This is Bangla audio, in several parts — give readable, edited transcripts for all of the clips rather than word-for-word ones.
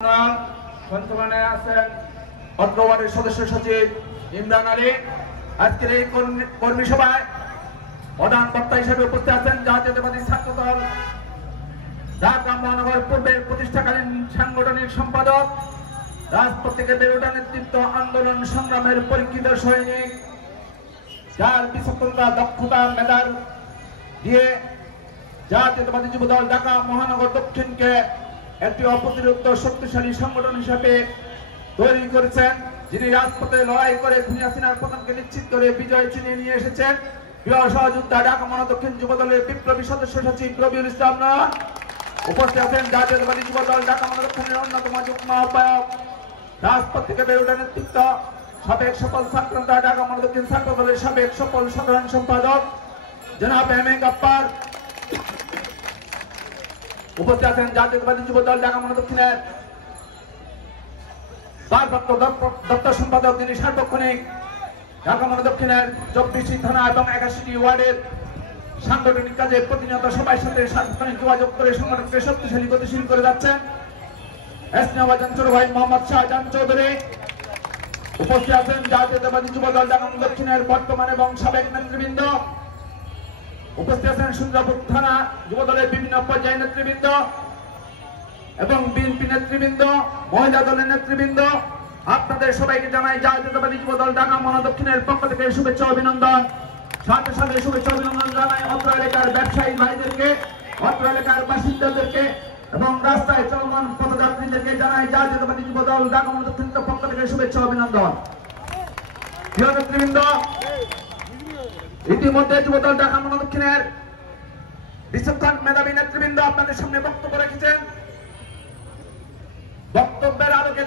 বর্তমানে আছেন অত্র সদস্য সচিব ইমরান আলী। আজকের এই কর্মী সভায় প্রধান বক্তা হিসেবে উপস্থিত আছেন জাতীয়তাবাদী ছাত্র দল ঢাকা মহানগর পূর্বের প্রতিষ্ঠাকালীন সাংগঠনিক সম্পাদক, রাজপথ থেকে বেড়ে ওঠা নেতৃত্ব, আন্দোলন সংগ্রামের পরীক্ষিত সৈনিক, যার বিচক্ষণতা, দক্ষতা, মেধার দিয়ে জাতীয়তাবাদী যুব দল ঢাকা মহানগর দক্ষিণকে একটি অপ্রতিরোধ শক্তিশালী সংগঠন হিসেবে তৈরি করেছেন, যিনি রাজপথে লড়াই করে খুনি হাসিনার পতনকে নিশ্চিত করে বিজয় ছিনিয়ে নিয়ে এসেছেন। প্রিয় সহযোদ্ধা ঢাকা মহানগর দক্ষিণ যুব দলের বিপ্লবী সদস্য সচিব রবিউল ইসলাম নয়ন, উপস্থিত আছেন জাতীয়তাবাদী যুব দল ঢাকা মহানগর দক্ষিণের অন্যতম যুগ্ম আহ্বায়ক, রাজপথ থেকে বেড়ে ওঠা নেতৃত্ব, সাবেক সফল ছাত্রনেতা, ঢাকা মহানগর দক্ষিণ ছাত্র দলের সাবেক সফল সাধারণ সম্পাদক জনাব এম এ গাপ্পার, উপস্থিত আছেন জাতীয়তাবাদী যুব দল ঢাকা মহানগর দক্ষিণের ভারপ্রাপ্ত দপ্তর সম্পাদক, যিনি সার্বক্ষণিক ঢাকা মহানগর দক্ষিণের 24টি থানা এবং 81টি ওয়ার্ডের সাংগঠনিক কাজে প্রতিনিয়ত সবার সাথে সার্বক্ষণিক যোগাযোগ করে সংগঠনকে শক্তিশালী গতিশীল করে যাচ্ছেন স্নেহভাজন ছোট ভাই মোহাম্মদ শাহজাহান চৌধুরী। উপস্থিত আছেন জাতীয়তাবাদী যুব দল ঢাকা মহানগর দক্ষিণের বর্তমান এবং সাবেক নেতৃবৃন্দ, উপস্থিত আছেন সুন্দরপুর থানা যুব দলের বিভিন্ন পর্যায়ের নেতৃবৃন্দ এবং বিএনপি নেতৃবৃন্দ, মহিলা দলের নেতৃবৃন্দ। আপনাদের সবাইকে জানাই জাতীয়তাবাদী যুব দল ঢাকা মহানগর দক্ষিণের পক্ষ থেকে শুভেচ্ছা অভিনন্দন। সাথে সাথে শুভেচ্ছা অভিনন্দন জানাই অত্র এলাকার ব্যবসায়ী ভাইদেরকে, অত্র এলাকার বাসিন্দাদেরকে এবং রাস্তায় চলমান পথযাত্রীদেরকে জানাই জাতীয়তাবাদী যুব দল ঢাকা মহানগর দক্ষিণের পক্ষ থেকে শুভেচ্ছা অভিনন্দন। প্রিয় নেতৃবৃন্দ, ইতিমধ্যে যুবদল ঢাকা মহানগর দক্ষিণের বিচক্ষণ মেধাবী নেতৃবৃন্দ আপনাদের সামনে বক্তব্য রেখেছেন। বক্তব্যের আলোকে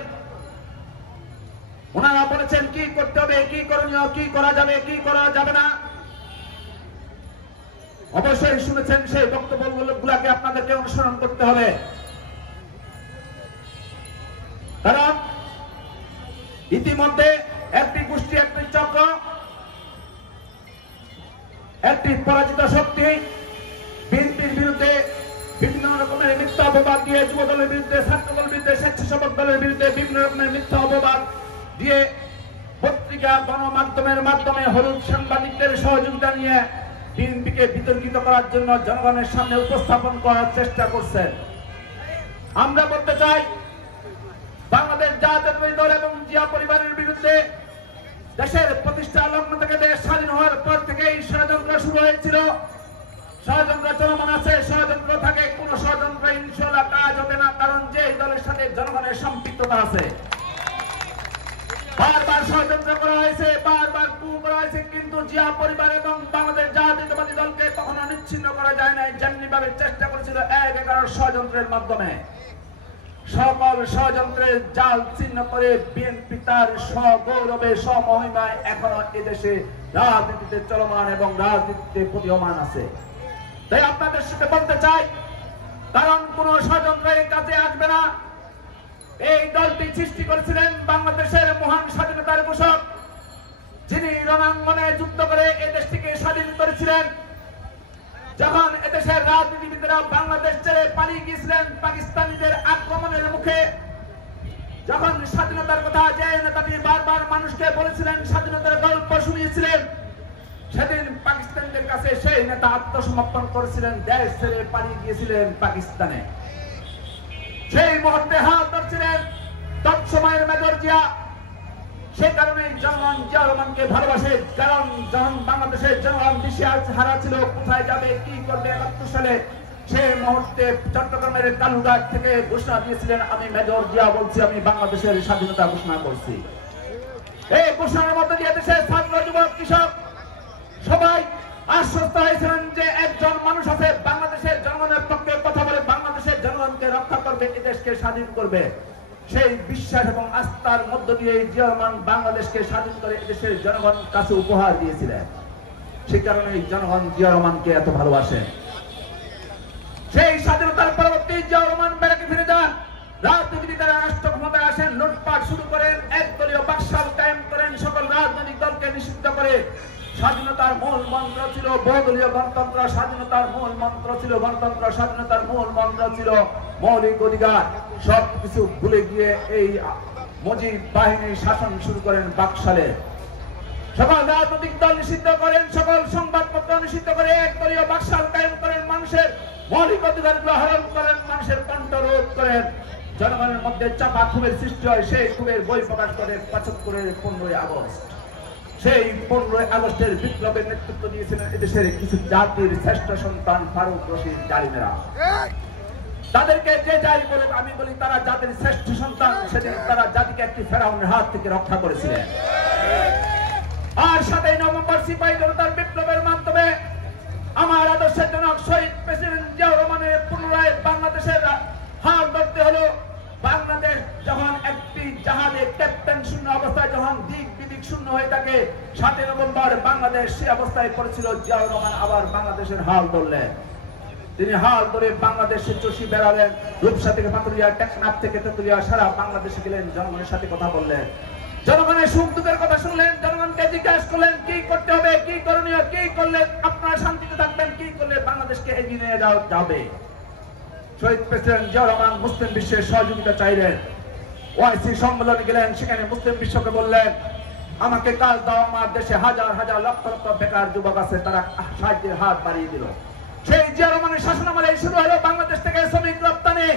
ওনারা বলেছেন কি করতে হবে, কি করণীয়, কি করা যাবে, কি করা যাবে না। অবশ্যই শুনেছেন, সেই বক্তব্যগুলোকে আপনাদেরকে অনুসরণ করতে হবে, কারণ ইতিমধ্যে একটি গোষ্ঠী, একটি চক্র, একটি পরাজিত শক্তি বিএনপির বিরুদ্ধে বিভিন্ন রকমের মিথ্যা অপবাদ দিয়ে, যুব দলের বিরুদ্ধে, ছাত্র দলের বিরুদ্ধে, স্বেচ্ছাসেবক দলের বিরুদ্ধে বিভিন্ন রকমের মিথ্যা অপবাদ দিয়ে পত্রিকা গণমাধ্যমের মাধ্যমে হলুদ সাংবাদিকদের সহযোগিতা নিয়ে বিএনপিকে বিতর্কিত করার জন্য জনগণের সামনে উপস্থাপন করার চেষ্টা করছে। আমরা বলতে চাই, বাংলাদেশ জাতীয়তাবাদী দল এবং জিয়া পরিবারের বিরুদ্ধে দেশের প্রতিষ্ঠা লগ্ন থেকে দেশ স্বাধীন হওয়ার পর থেকে এই ষড়যন্ত্র শুরু হয়েছিল। ষড়যন্ত্র চলমান আছে, ষড়যন্ত্র থাকে, কোন ষড়যন্ত্র ইনশাআল্লাহ কাজ হবে না, কারণ যে দলের সাথে জনগণের সম্পৃক্ততা আছে। বারবার ষড়যন্ত্র করা হয়েছে, বারবার কু করা হয়েছে, কিন্তু জিয়া পরিবার এবং বাংলাদেশ জাতীয়তাবাদী দলকে কখনো নিচ্ছিন্ন করা যায় নাই। যেমনি ভাবে চেষ্টা করেছিল 11 ষড়যন্ত্রের মাধ্যমে, সকল ষড়যন্ত্রের জাল ছিন্ন করে বিএনপি তার স্বগৌরবে, স্বমহিমায় এখনো এদেশে রাজনীতিতে চলমান এবং রাজনীতিতে প্রতীয়মান আছে। তাই আপনাদের সাথে বলতে চাই, কারণ কোন ষড়যন্ত্রের কাজে আসবে না। এই দলটি সৃষ্টি করেছিলেন বাংলাদেশের মহান স্বাধীনতার ঘোষক, যিনি রণাঙ্গনে যুদ্ধ করে এই দেশটিকে স্বাধীন করেছিলেন। যখন এদেশের রাজনীতিবিদরা বাংলাদেশ ছেড়ে পালিয়ে গিয়েছিলেন পাকিস্তানিদের আক্রমণের মুখে, যখন স্বাধীনতার কথা যে নেতাটি বারবার মানুষকে বলেছিলেন, স্বাধীনতার গল্প শুনিয়েছিলেন, সেদিন পাকিস্তানিদের কাছে সেই নেতা আত্মসমর্পণ করেছিলেন, দেশ ছেড়ে পালিয়ে গিয়েছিলেন পাকিস্তানে। সেই মুহূর্তে হাত ধরছিলেন তৎসময়ের মেজর জিয়া। সে কারণে জনগণ জিয়া রহমানকে ভালোবাসে, কারণ যখন বাংলাদেশের জনগণ দিশেহারা ছিল, কোথায় যাবে, কি করবে 71 সালে, সেই মুহূর্তে চট্টগ্রামের কালুঘাট থেকে ঘোষণা দিয়েছিলেন, আমি মেজর জিয়া বলছি, আমি বাংলাদেশের স্বাধীনতা ঘোষণা করছি। এই ঘোষণার মধ্যে দিয়ে দেশের ছাত্র, যুবক, কৃষক সবাই আশ্বস্ত হয়েছিলেন যে একজন মানুষ আছে বাংলাদেশের জনগণের পক্ষে কথা বলে, বাংলাদেশের জনগণকে রক্ষা করবে, এই দেশকে স্বাধীন করবে। সেই বিশ্বাস এবং আস্থার মধ্য দিয়ে জিয়া রহমান বাংলাদেশকে স্বাধীন করে এদেশের জনগণ কাছে উপহার দিয়েছিলেন। সেই কারণে জনগণ জিয়া রহমানকে এত ভালোবাসেন। সেই স্বাধীনতার পরবর্তী জিয়া রহমান ব্যারাকে ফিরে যান, রাজনীতিবিদেরা রাষ্ট্র ক্ষমতায় আসেন, লুটপাট শুরু করেন, একদলীয় বাকশাল কায়েম করেন, সকল রাজনৈতিক দলকে নিষিদ্ধ করে। স্বাধীনতার মূল মন্ত্র ছিল বহুদলীয় গণতন্ত্র, স্বাধীনতার মূল মন্ত্র ছিল গণতন্ত্র, স্বাধীনতার মূল মন্ত্র ছিল মৌলিক অধিকার সবকিছু ভুলে গিয়ে এই মুজিব বাহিনীর শাসন শুরু করেন বাকশালে। সকল রাজনৈতিক দল নিষিদ্ধ করেন, সকল সংবাদপত্র নিষিদ্ধ করে একদলীয় বাকশাল কায়েম করেন, মানুষের মৌলিক অধিকারগুলো হরণ করেন, মানুষের কণ্ঠ রোধ করেন, জনগণের মধ্যে চাপা ক্ষোভের সৃষ্টি হয়। সেই ক্ষোভের বই প্রকাশ করে ৭৫-এর ১৫ই আগস্ট। সেই ১৫ই আগস্টের বিপ্লবের নেতৃত্ব দিয়েছিলেন এদেশের কিছু জাতির শ্রেষ্ঠ সন্তান ফারুক রশিদ জালিমেরা। তাদেরকে যে যাই বলুক, আমি বলি তারা জাতির শ্রেষ্ঠ সন্তান। সেদিন তারা জাতিকে একটি ফেরাউনের হাত থেকে রক্ষা করেছিলেন। আর ৭ই নভেম্বর সিপাহী জনতার বিপ্লবের মাধ্যমে আমার আদর্শের জনক শহীদ প্রেসিডেন্ট জিয়াউর রহমানের পুনরায় বাংলাদেশের হাল ধরতে হলো। বাংলাদেশ যখন একটি জাহাজে ক্যাপ্টেন শূন্য অবস্থায় যখন দিক বিদিক শূন্য হয়ে থাকে, ৭ই নভেম্বর বাংলাদেশ সে অবস্থায় পড়েছিল। জিয়াউর রহমান আবার বাংলাদেশের হাল ধরলেন। তিনি হাল ধরে বাংলাদেশে চষি বেড়ালেন, রূপসা থেকে পাতুরিয়া, টেকনাফ থেকে তেতুলিয়া, সারা বাংলাদেশে গেলেন, জনগণের সাথে কথা বললেন, জনগণের সুখ দুঃখের কথা শুনলেন, জনগণকে জিজ্ঞাসা করলেন কি করতে হবে, কি করণীয়, কি করলে আপনারা শান্তিতে থাকবেন, কি করলে বাংলাদেশকে এগিয়ে নিয়ে যাওয়া যাবে। শহীদ প্রেসিডেন্ট জিয়াউর রহমান মুসলিম বিশ্বের সহযোগিতা চাইলেন। ওআইসি সম্মেলনে গেলেন, সেখানে মুসলিম বিশ্বকে বললেন আমাকে কাজ দাও, আমার দেশে হাজার হাজার লক্ষ লক্ষ বেকার যুবক আছে, তারা সাহায্যের হাত বাড়িয়ে দিল। সেই জিয়াউর রহমানের শাসনামলে শুরু হলো বাংলাদেশ থেকে শ্রমিক রপ্তানি।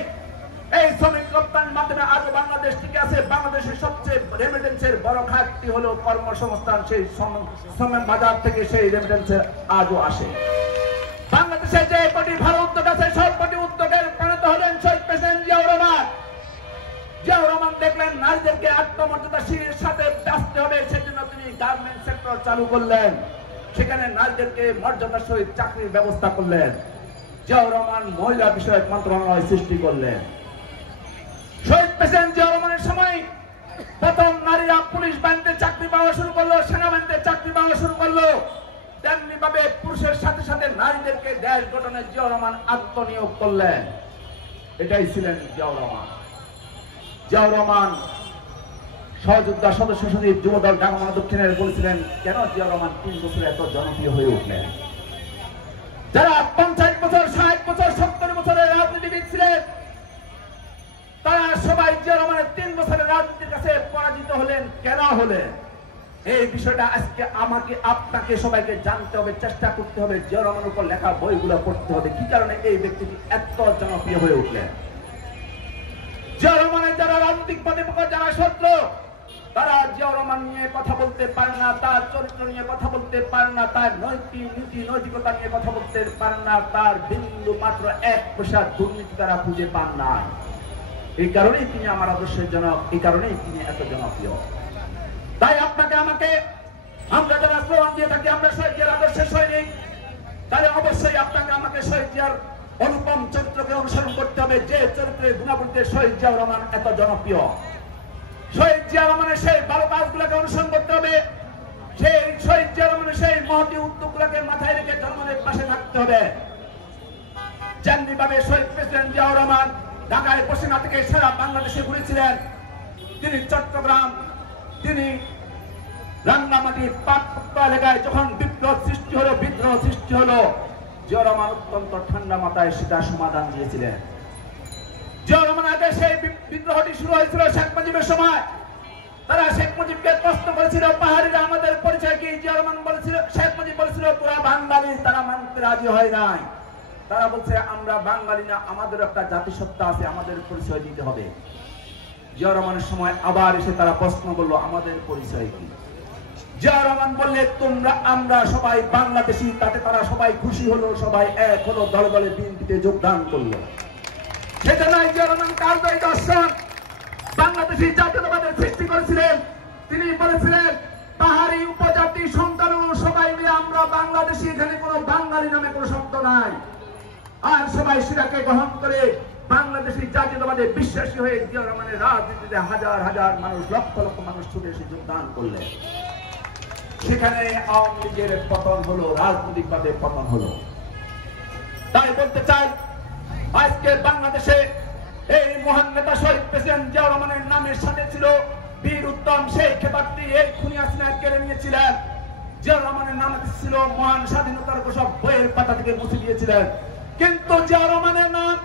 এই শ্রমিক রপ্তানির মাধ্যমে আজও বাংলাদেশ টিকে আছে। বাংলাদেশের সবচেয়ে রেমিটেন্সের বড় খাতটি হলো কর্মসংস্থান। সেই শ্রম বাজার থেকে সেই রেমিটেন্সের আজও আসে। বাংলাদেশে যে কোটি ভালো উদ্যোগ আছে, সব কোটি উদ্যোগের প্রণত হলেন শহীদ প্রেসিডেন্ট জিয়াউর রহমান। জিয়াউর রহমান দেখলেন নারীদেরকে আত্মমর্যাদাশীলের সাথে আসতে হবে, সেজন্য তিনি গার্মেন্ট সেক্টর চালু করলেন। সেখানে নারীদেরকে মর্যাদার সহিত চাকরির ব্যবস্থা করলেন। জিয়াউর রহমান মহিলা বিষয়ক মন্ত্রণালয় সৃষ্টি করলেন। শহীদ প্রেসিডেন্ট জিয়াউর রহমানের সময় প্রথম নারীরা পুলিশ বাহিনীতে চাকরি পাওয়া শুরু করলো, সেনাবাহিনীতে চাকরি পাওয়া শুরু করলো। তেমনি ভাবে পুরুষের সাথে সাথে নারীদেরকে দেশ গঠনে জিয়াউর রহমান আত্মনিয়োগ করলেন। এটাই ছিলেন জিয়াউর রহমান। জিয়াউর রহমান সহযোদ্ধা সদস্য সচিব যুবদল ঢাকা দক্ষিণের বলেছিলেন কেন জিয়াউর রহমান ৩ বছরে এত জনপ্রিয় হয়ে উঠলেন। যারা ৫০ বছর, ৬০ বছর, ৭০ বছরের রাজনীতিবিদ ছিলেন, তারা সবাই জিয়াউর রহমানের ৩ বছরের রাজনীতির কাছে পরাজিত হলেন। কেন হলেন? এই বিষয়টা আজকে আমাকে আপনাকে সবাইকে জানতে হবে, চেষ্টা করতে হবে। জিয়াউর রহমানের উপর লেখা বইগুলো পড়তে হবে, কি কারণে এই ব্যক্তিটি এত জনপ্রিয় হয়ে উঠলেন। জিয়াউর রহমানের যারা রাজনৈতিক প্রতিপক্ষ, যারা শত্রু, তারা জিয়াউর রহমান নিয়ে কথা বলতে পারে না, তার চরিত্র নিয়ে কথা বলতে পারে না, তার নৈতিকতা নিয়ে কথা বলতে পারে না, তার বিন্দু মাত্র ১ পয়সা দুর্নীতি তারা খুঁজে পান না। এই কারণেই তিনি আমার আদর্শের জনক, এই কারণেই তিনি এত জনপ্রিয়। তাই আপনাকে আমাকে, আমরা যারা স্লোগান দিয়ে থাকি আমরা শহীদ জিয়ার আদর্শের সৈনিক, তাহলে অবশ্যই আপনাকে আমাকে শহীদ জিয়ার অনুপম চরিত্রকে অনুসরণ করতে হবে। যে চরিত্রের গুণাবলীতে শহীদ জিয়াউর রহমান এত জনপ্রিয়, শহীদ জিয়াউর রহমানের সেই ভালো কাজগুলোকে অনুসরণ করতে হবে। সেই শহীদ জিয়াউর রহমানের সেই মহতী উদ্যোগগুলোকে মাথায় রেখে জনগণের পাশে থাকতে হবে। যেমনি ভাবে শহীদ প্রেসিডেন্ট জিয়াউর রহমান ঢাকায় বসিনা থেকে সারা বাংলাদেশে ঘুরেছিলেন, তিনি চট্টগ্রাম, তিনি রাঙ্গামাটি, পাটপুত্র এলাকায় যখন বিপ্লব সৃষ্টি হলো, বিদ্রোহ সৃষ্টি হলো, জিয়াউর রহমান অত্যন্ত ঠান্ডা মাথায় সেটা সমাধান দিয়েছিলেন। জিয়াউর রহমান আগে সেই বিদ্রোহটি শুরু হয়েছিল শেখ মুজিবের সময়। তারা শেখ মুজিবকে প্রশ্ন করেছিল, পাহাড়িরা আমাদের পরিচয় কি? জিয়াউর রহমান বলেছিল, শেখ মুজিব বলেছিল তোরা বাঙালি। তারা মানতে রাজি হয় নাই। তারা বলছে আমরা বাঙালি না, আমাদের একটা জাতিসত্তা আছে, আমাদের পরিচয় দিতে হবে। জিয়াউর রহমানের সময় আবার এসে তারা প্রশ্ন করলো আমাদের পরিচয় কি? জিয়াউর রহমান বললে তোমরা আমরা সবাই বাংলাদেশি। তাতে তারা সবাই খুশি হলো, সবাই এক হলো, দলে দলে বিএনপিতে যোগদান করলো। সেজন্য জিয়াউর রহমান কালজয়ী দর্শন বাংলাদেশি জাতীয়তাবাদের সৃষ্টি করেছিলেন। তিনি বলেছিলেন পাহাড়ি উপজাতি সংখ্যালঘু সবাই মিলে আমরা বাংলাদেশি, এখানে কোনো বাঙালি নামে কোনো শব্দ নাই। আর সবাই সেটাকে গ্রহণ করে বাংলাদেশি জাতীয়তাবাদে বিশ্বাসী হয়ে জিয়াউর রহমানের রাজনীতিতে হাজার হাজার মানুষ, লক্ষ লক্ষ মানুষ ছুটে এসে যোগদান করলেন। সেখানে আওয়ামী লীগের পতন হলো, রাজনৈতিকভাবে পতন হলো। তাই বলতে চাই আজকে বাংলাদেশে এই মহান নেতা শহীদ প্রেসিডেন্ট জিয়াউর রহমানের নামের সাথে ছিল বীর উত্তম। সেই খেতাবটি এই খুনি হাসিনা কেড়ে নিয়েছিলেন। জিয়াউর রহমানের নামে ছিল মহান স্বাধীনতার ঘোষক, বইয়ের পাতা থেকে মুছে দিয়েছিলেন। কিন্তু জিয়াউর রহমানের নাম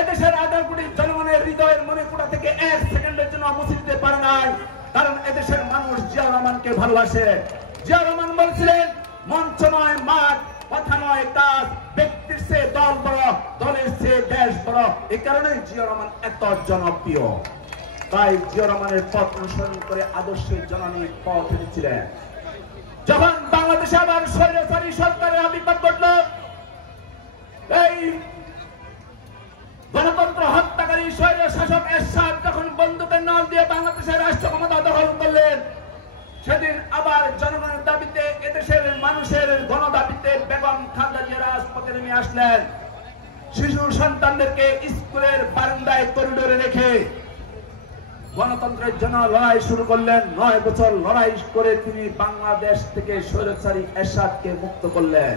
এদেশের 18 কোটি জনগণের হৃদয়ের মনে কোটা থেকে 1 সেকেন্ডের জন্য মুছে দিতে পারে নাই, কারণ এদেশের মানুষ জিয়াউর রহমানকে ভালোবাসে। জিয়াউর রহমান বলছিলেন, মঞ্চ নয় মাঠ, কথা নয় কাজ, ব্যক্তির চেয়ে দল বড়, দলের চেয়ে দেশ বড়। এই কারণে জিয়াউর রহমান এত জনপ্রিয়। তাই জিয়াউর রহমানের পথ অনুসরণ করে আদর্শের জননী পথ হেঁটেছিলেন। যখন বাংলাদেশে আবার স্বৈরাচারী সরকারের আবির্ভাব ঘটল, এই গণতন্ত্র হত্যাকারী স্বৈর শাসক এরশাদ যখন বন্দুকের নল দিয়ে বাংলাদেশের রাষ্ট্র ক্ষমতা দখল করলেন, সেদিন আবার জনগণের দাবিতে, এদেশের মানুষের গণদাবিতে বেগম খালেদা জিয়া রাজপথে নেমে আসলেন। শিশু সন্তানদেরকে স্কুলের বারান্দায় করিডোরে রেখে গণতন্ত্রের জন্য লড়াই শুরু করলেন। 9 বছর লড়াই করে তিনি বাংলাদেশ থেকে স্বৈরাচারী এরশাদকে মুক্ত করলেন।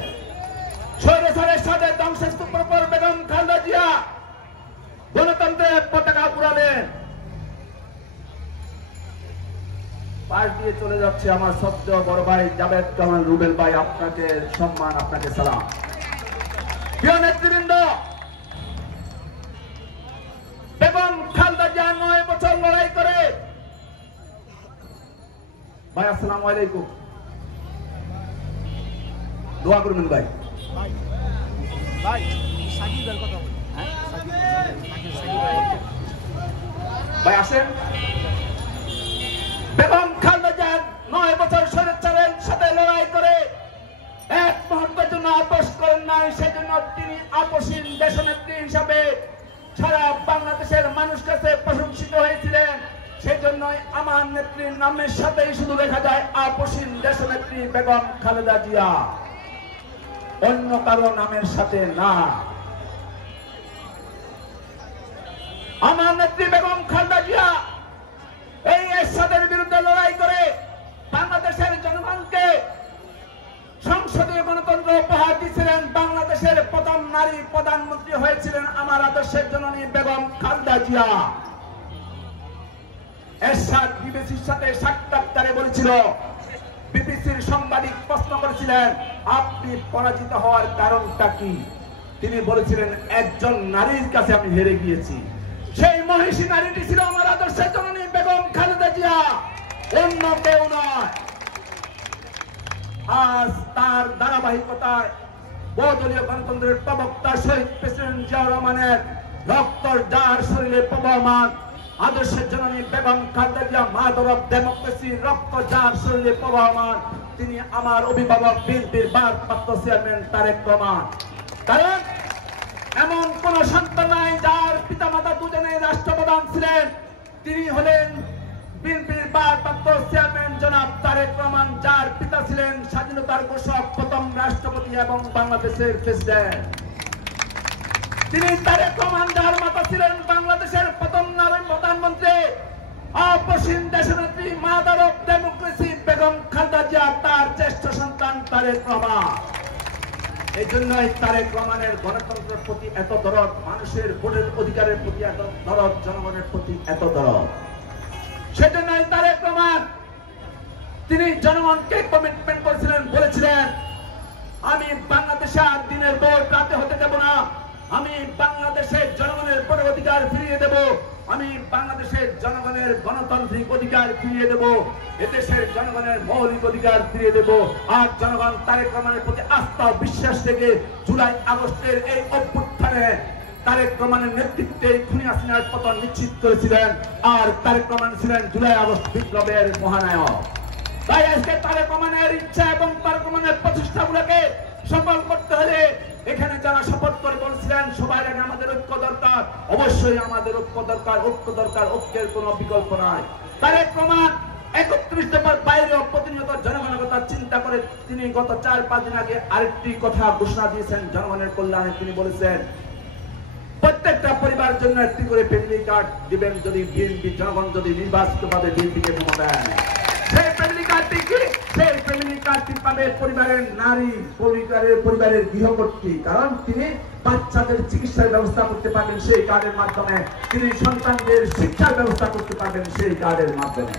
স্বৈরাচারী এরশাদের ধ্বংসস্তূপের উপর বেগম খালেদা জিয়া গণতন্ত্রের পতাকা উড়ালেন। পাশ দিয়ে চলে যাচ্ছে আমার সদ্য বড় ভাই জাভেদ কামাল রুবেল ভাই, আপনাকে সম্মান, আপনাকে সালাম। প্রিয় নেতৃবৃন্দ, বেগম খালেদা জিয়া 9 বছর লড়াই করে, ভাই আসসালামু আলাইকুম, দোয়া করবেন ভাই। ভাই আসেন। বেগম খালেদা জিয়া 9 বছর স্বৈরাচারের সাথে লড়াই করে এক মুহূর্তের জন্য আপোষ করেন নাই। সেজন্য তিনি আপোষহীন দেশনেত্রী হিসাবে সারা বাংলাদেশের মানুষ কাছে প্রশংসিত হয়েছিলেন। সেজন্যই আমার নেত্রীর নামের সাথেই শুধু লেখা যায় আপোষহীন দেশনেত্রী বেগম খালেদা জিয়া, অন্য কারো নামের সাথে না। আমার নেত্রী বেগম খালেদা জিয়া এই এরশাদের বিরুদ্ধে লড়াই করে বাংলাদেশের জনগণকে সংসদীয় গণতন্ত্র উপহার দিয়েছিলেন। বাংলাদেশের প্রথম নারী প্রধানমন্ত্রী হয়েছিলেন আমার আদর্শের জননী বেগম খালেদা জিয়া। এরশাদ বিবিসির সাথে সাক্ষাৎকারে বলেছিল, বিবিসির সাংবাদিক প্রশ্ন করেছিলেন, আপনি পরাজিত হওয়ার কারণটা কি? তিনি বলেছিলেন, একজন নারীর কাছে আমি হেরে গিয়েছি। সেই মহিষী নারীটি ছিল আমার আদর্শের জননী বেগম খালেদা জিয়া, অন্য কেউ নয়। আজ তার ধারাবাহিকতায় বহুদলীয় গণতন্ত্রের প্রবক্তা শহীদ প্রেসিডেন্ট জিয়াউর রহমানের রক্ত যার শরীরে প্রবহমান, আদর্শের জননী Begum Khaleda Zia mother of democracy, রক্ত যার শরীরে প্রবহমান, তিনি আমার অভিভাবক বিএনপির ভারপ্রাপ্ত চেয়ারম্যান তারেক রহমান। কারণ এমন কোন সন্তান নাই যার পিতামাতা দুজনেই রাষ্ট্রপ্রধান ছিলেন। তিনি হলেন বিএনপির ভারপ্রাপ্ত চেয়ারম্যান জনাব তারেক রহমান, যার পিতা ছিলেন স্বাধীনতার ঘোষক প্রথম রাষ্ট্রপতি এবং বাংলাদেশের প্রেসিডেন্ট। তিনি তারেক রহমান, যার মাতা ছিলেন বাংলাদেশের প্রথম নারী প্রধানমন্ত্রী, আপোষহীন দেশনেত্রী mother of democracy Begum Khaleda Zia, তার জ্যেষ্ঠ সন্তান তারেক রহমান। এই জন্যই তারেক রহমানের গণতন্ত্রের প্রতি এত দরদ, মানুষের ভোটের অধিকারের প্রতি এত দরদ, জনগণের প্রতি এত দরদ। সেজন্যই তারেক রহমান তিনি জনগণকে কমিটমেন্ট করেছিলেন, বলেছিলেন, আমি বাংলাদেশে আর দিনের ভোট রাতে হতে দেব না, আমি বাংলাদেশের জনগণের ভোটের অধিকার ফিরিয়ে দেব, আমি বাংলাদেশের জনগণের গণতান্ত্রিক অধিকার ফিরিয়ে দেব, এদেশের জনগণের মৌলিক অধিকার ফিরিয়ে দেব। আর জনগণ তারেক রহমানের প্রতি আস্থা বিশ্বাস থেকে জুলাই আগস্টের এই অভ্যুত্থানে তারেক রহমানের নেতৃত্বে খুনি হাসিনার পতন নিশ্চিত করেছিলেন। আর তারেক রহমান ছিলেন জুলাই আগস্ট বিপ্লবের মহানায়ক। তাই আজকে তারেক রহমানের ইচ্ছা এবং তারেক রহমানের প্রচেষ্টাগুলোকে সফল করতে হলে এখানে যারা শপথ করে বলছিলেন সবাই আগে আমাদের ঐক্য দরকার, অবশ্যই আমাদের ঐক্য দরকার, ঐক্য দরকার, ঐক্যের কোনো বিকল্প নাই। তারেক রহমান 31 দফার বাইরেও প্রতিনিয়ত জনগণের কথা চিন্তা করে তিনি গত 4-5 দিন আগে আরেকটি কথা ঘোষণা দিয়েছেন জনগণের কল্যাণে। তিনি বলেছেন, প্রত্যেকটা পরিবারের জন্য একটি করে ফ্যামিলি কার্ড দিবেন যদি বিএনপি, জনগণ যদি নির্বাচিতভাবে বিএনপিকে ক্ষমতা দেয়। সেই ফ্যামিলি কার্ডটি কি? সেই ফ্যামিলি কার্ডটি পাবে পরিবারের নারী, পরিবারের গৃহকর্ত্রী। কারণ তিনি বাচ্চাদের চিকিৎসার ব্যবস্থা করতে পারবেন সেই কার্ডের মাধ্যমে, তিনি সন্তানদের শিক্ষার ব্যবস্থা করতে পারবেন সেই কার্ডের মাধ্যমে।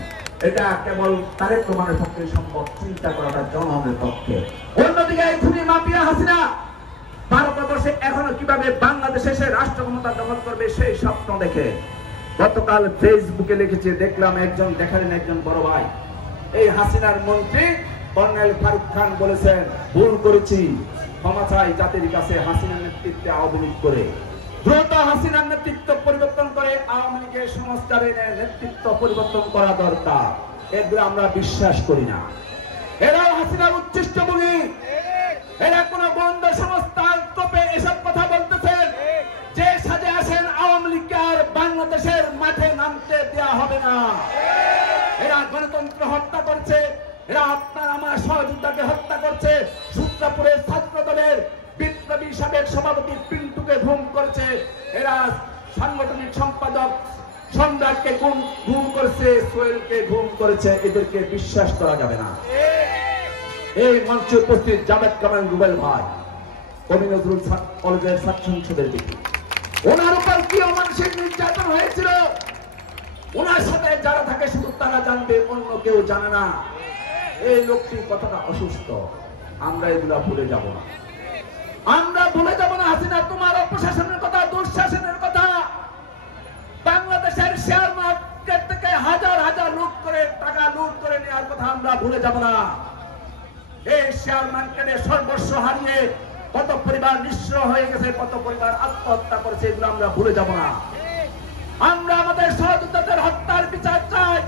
এটা কেবল তারেক রহমানের পক্ষে সম্ভব, চিন্তা করাটা জনগণের পক্ষে। অন্যদিকে খুনি মাফিয়া হাসিনা ভারতবর্ষ বসে এখনো কিভাবে বাংলাদেশে সে রাষ্ট্র ক্ষমতা দখল করবে সেই স্বপ্ন দেখে গতকাল ফেসবুকে লিখেছে, দেখলাম দেখালেন একজন বড় ভাই, এই হাসিনার মন্ত্রী কর্নেল ফারুক খান বলেছেন, ভুল করেছি, ক্ষমা চাই জাতির কাছে, হাসিনার নেতৃত্বে আওয়ামী লীগ করে দ্রুত হাসিনার নেতৃত্ব পরিবর্তন করে আওয়ামী লীগের সংস্কারে নেতৃত্ব পরিবর্তন করা দরকার। এগুলো আমরা বিশ্বাস করি না। এরাও হাসিনার উচ্ছিষ্ট ভূমি, এরা কোন গোয়েন্দ সংস্থার তোপে এসব কথা বলতেছেন যে সাজে আসেন আওয়ামী লীগকে আর বাংলাদেশের মাঠে নামতে দেওয়া হবে না। এরা গণতন্ত্র হত্যা করছে, এরা আপনার আমার সহযোদ্ধাকে হত্যা করছে, সূত্রাপুরের ছাত্র দলের বিপ্লবী সাবেক সভাপতি পিন্টুকে ঘুম করেছে, এরা সাংগঠনিক সম্পাদক সম্রাটকে ঘুম করেছে, সোহেলকে ঘুম করেছে। এদেরকে বিশ্বাস করা যাবে না। এই মঞ্চে উপস্থিত জাভেদ কামাল রুবেল ভাই, কবি নজরুল কলেজের ছাত্র সংসদের দিকে, ওনার উপর কি অমানসিক নির্যাতন হয়েছিল, ওনার সাথে যারা থাকে শুধু তারা জানবে, অন্য কেউ জানে না। এই লোকটি কথাটা অসুস্থ, আমরা এগুলা ভুলে যাব না। আমরা ভুলে যাব না হাসিনা তোমার অপশাসনের কথা, দুঃশাসনের কথা, বাংলাদেশের শেয়ার মার্কেট থেকে হাজার হাজার লুট করে টাকা লুট করে নেওয়ার কথা আমরা ভুলে যাব না। এই শেয়ার মার্কেটে সর্বস্ব হারিয়ে কত পরিবার নিঃস্ব হয়ে গেছে, কত পরিবার আত্মহত্যা করেছে, এগুলো আমরা ভুলে যাব না। আমরা আমাদের সহযোদ্ধাদের হত্যার বিচার চাই,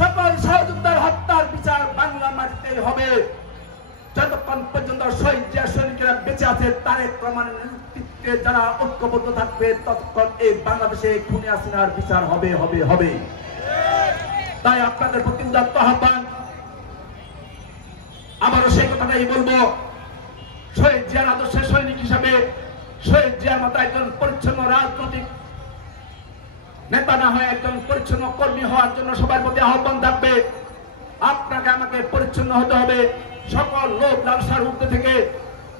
সকল সহযোদ্ধার হত্যার বিচার বাংলা মাটিতেই হবে। যতক্ষণ পর্যন্ত শহীদ জিয়া সৈনিকেরা বেঁচে আছে, তারেক রহমানের নেতৃত্বে যারা ঐক্যবদ্ধ থাকবে, ততক্ষণ এই বাংলাদেশে খুনি হাসিনার বিচার হবে হবে হবে। তাই আপনাদের প্রতি উদাত্ত আহ্বান, আবারও সেই কথাটাই বলবো, শহীদ জিয়ার আদর্শের সৈনিক হিসাবে শহীদ জিয়ার মতো একজন পরিচ্ছন্ন রাজনৈতিক নেতা না হয়ে একজন পরিচ্ছন্ন কর্মী হওয়ার জন্য সবার প্রতি আহ্বান থাকবে। আপনাকে আমাকে পরিচ্ছন্ন হতে হবে, সকল লোভ লালসার ঊর্ধ্বে থেকে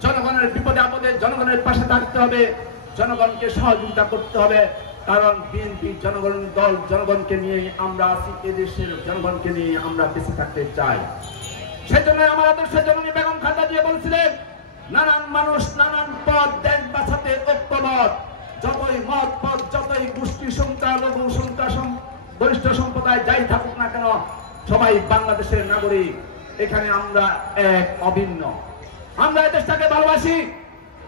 জনগণের বিপদে আপদে জনগণের পাশে থাকতে হবে, জনগণকে সহযোগিতা করতে হবে। কারণ বিএনপি জনগণের দল, জনগণকে নিয়ে আমরা আছি, এদেশের জনগণকে নিয়ে আমরা বেঁচে থাকতে চাই। সেজন্য আমার আদর্শ জননী বেগম খালেদা জিয়া বলছিলেন, নানান মানুষ নানান পথ, দেশ বাঁচাতে ঐক্যমত, যতই মত পথ, যতই গোষ্ঠী সংখ্যা, লঘু সংখ্যা, বরিষ্ঠ সম্প্রদায় যাই থাকুক না কেন, সবাই বাংলাদেশের নাগরিক। এখানে আমরা এক অভিন্ন। আমরা এই দেশটাকে ভালোবাসি,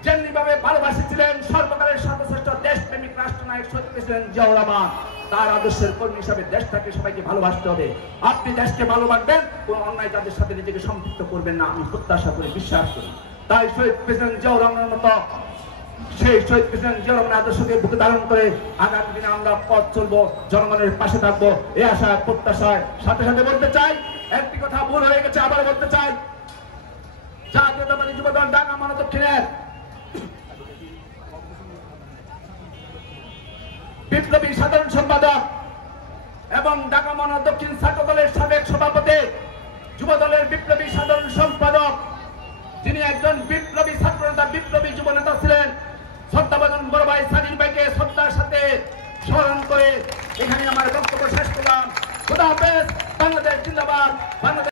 যেমনি ভাবে ভালোবাসিছিলেন সর্বকালের সর্বশ্রেষ্ঠ দেশপ্রেমিক রাষ্ট্রনায়ক শহীদ প্রেসিডেন্ট জিয়াউর রহমান। তার আদর্শের কর্মী হিসাবে দেশটাকে সবাইকে ভালোবাসতে হবে। আপনি দেশকে ভালোবাসবেন, কোন অন্যায় তাদের সাথে নিজেকে সম্পৃক্ত করবেন না, আমি প্রত্যাশা করি, বিশ্বাস করি। তাই শহীদ প্রেসিডেন্ট জিয়াউর রহমানের মতো সেই শহীদ প্রেসিডেন্ট জিয়াউর রহমানের আদর্শকে বুকে ধারণ করে আগামী দিনে আমরা পথ চলবো, জনগণের পাশে থাকবো, এই আশা প্রত্যাশায় সাথে সাথে বলতে চাই, একটি কথা ভুল হয়ে গেছে, আবার বলতে চাই, জাতীয়তাবাদী যুবদল ঢাকা মহানগর দক্ষিণের বিপ্লবী সাধারণ সম্পাদক এবং ঢাকা মহানগর